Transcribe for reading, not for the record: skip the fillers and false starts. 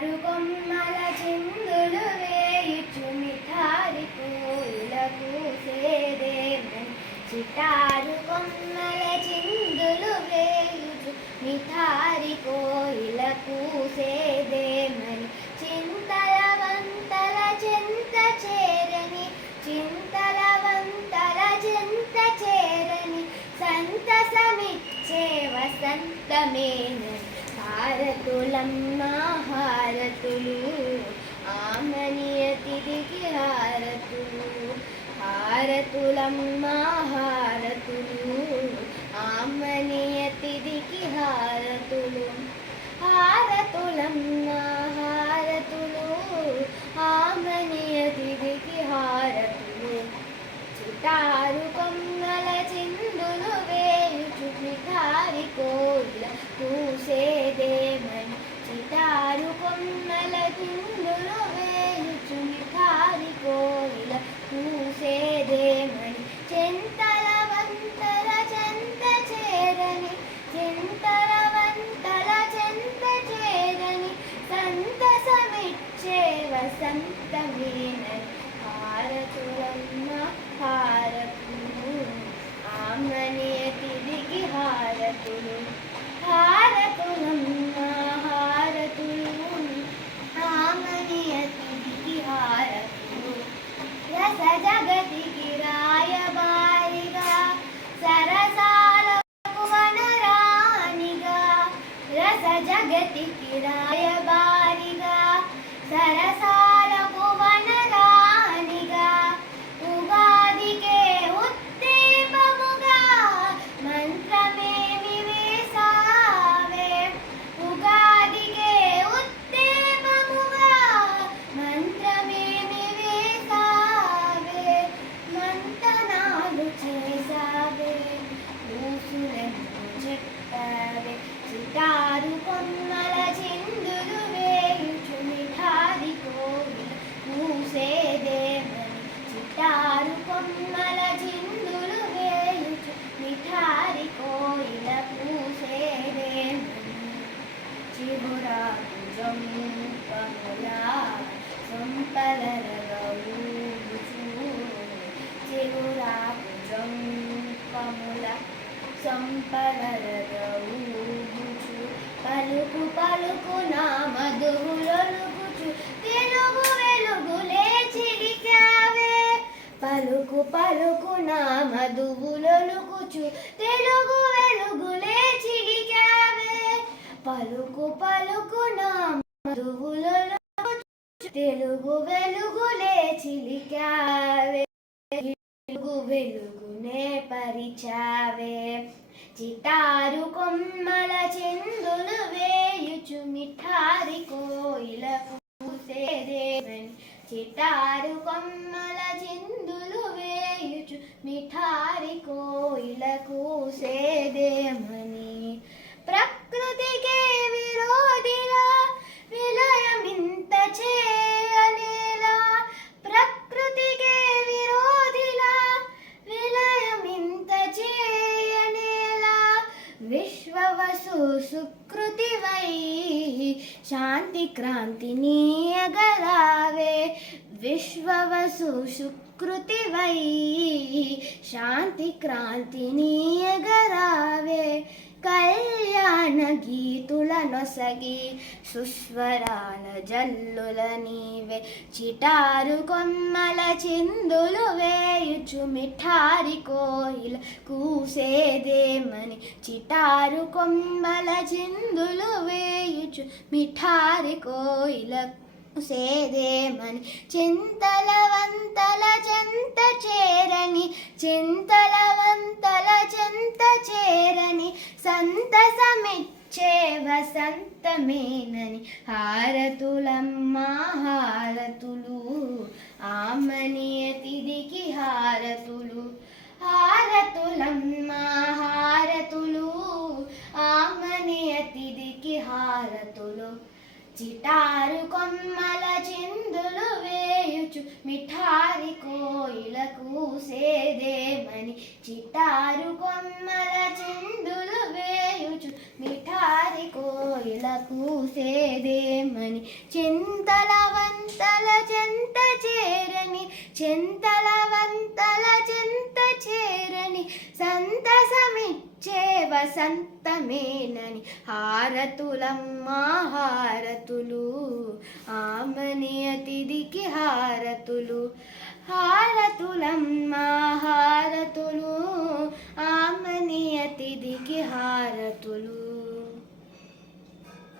చిటారు కొమ్మల చిందులు వేయుచు మిఠారి కోయిలకు సేదేమని చిటారు కొమ్మల చిందులు వేయుచు మిఠారి కోయిలకు సేదేమని చింతల వంతల చెంత చేరని చింతల వంతల చెంత చేరని సంతసమిచ్చే వసంతమేనని హారతులమ్మ హారతులు ఆమనియ తిరిగి హారతులు హారతులమ్మ హారతులు ఆమనియ తిరిగి హారతులు హారతులమ్మ హారతులు ఆమనియ తిరిగి హారతులు చిటారు కొమ్మల చిందులు వేయుచు మిఠారి కోయిల పూసేదేమని చిటారు కొమ్మల చిందులు వేయుచు మిఠారి కోయిల పూసేదేమని చెంతల వంతల చెంత చేరని చింతల వంతల చెంత చేరని సంతసమిచ్చే వసంతమేనని హారతులమ్మ హారతులు ఆమనియ తిరిగి హారతులు హారతులమ్మ హారతులు ఆమనియ తిరిగి హారతులు రస జగతికి రాయబారిగా సరసాలకు వనరాణిగా రస జగతికి రాయబారిగా సరసాలకు వనరాణిగా ఉగాదికే ఉద్దీపముగా మంత్రమేమి వేసావే ఉగాదికే ఉద్దీపముగా మంత్రమేమి వేసావే మంతనాలు చేసావే ఊసులెందు చెప్పావే చిటారు కొమ్మల చిందులు వేయుచు మిఠారి కోయిల పూసేదేమని చిటారు కొమ్మల చిందులు వేయుచు మిఠారి కోయిల పూసేదేమని చిగురాకు జంపముల సంపలరగూచు చిగురాకు జంపముల సంపలరగూచు పలుకు పలుకున మధువులొలుగుచు తెలుగు వెలుగులే చిలికావే పలుకు పలుకున మధువులొలుగుచు తెలుగు వెలుగులే చిలికావే పలుకు పలుకున మధువులొలుగుచు తెలుగు వెలుగులే చిలికావే వెలుగు వెలుగునే పరిచావే చిటారు కొమ్మల చిందులు వేయుచు మిఠారి కోయిల పూసేదేమని చిటారు కొమ్మల చిందులు వేయుచు మిఠారి కోయిల కూసేదేమని ప్రకృతికే విరోధిలా విలయమింత చేయనేలా ప్రకృతికే విరోధిలా విలయమింత చేయనేలా విశ్వవసు సుకృతివై శాంతి క్రాంతి నీయగరావే విశ్వవసు సుకృతివై శాంతి క్రాంతి నీయగరావే కళ్యాణ గీతుల నొసగి సుస్వరాల జల్లుల నీవే చిటారు కొమ్మల చిందులు వేయుచు మిఠారి కోయిల కూసేదేమని చిటారు కొమ్మల చిందులు వేయుచు మిఠారి కోయిల సేదేమని చింతల వంతల చెంత చేరని చింతల వంతల చెంత చేరని సంతసమిచ్చే వసంతమేనని హారతులమ్మ హారతులు ఆమనియ తిరిగి హారతులు హారతులమ్మ హారతులు ఆమనియ తిరిగి హారతులు చిటారు కొమ్మల చిందులు వేయుచు మిఠారి కోయిల కూసేదేమని చిటారు కొమ్మల చిందులు వేయుచు మిఠారి కోయిల కూసేదేమని చింతల వంతల చెంత చేరని చింతల వంతల చెంత చేరని సంతసమిచ్చే వసంతమేనని హారతులమ్మా హారతులు ఆమని అతిథికి హారతులు హారతులమ్మా హారతులు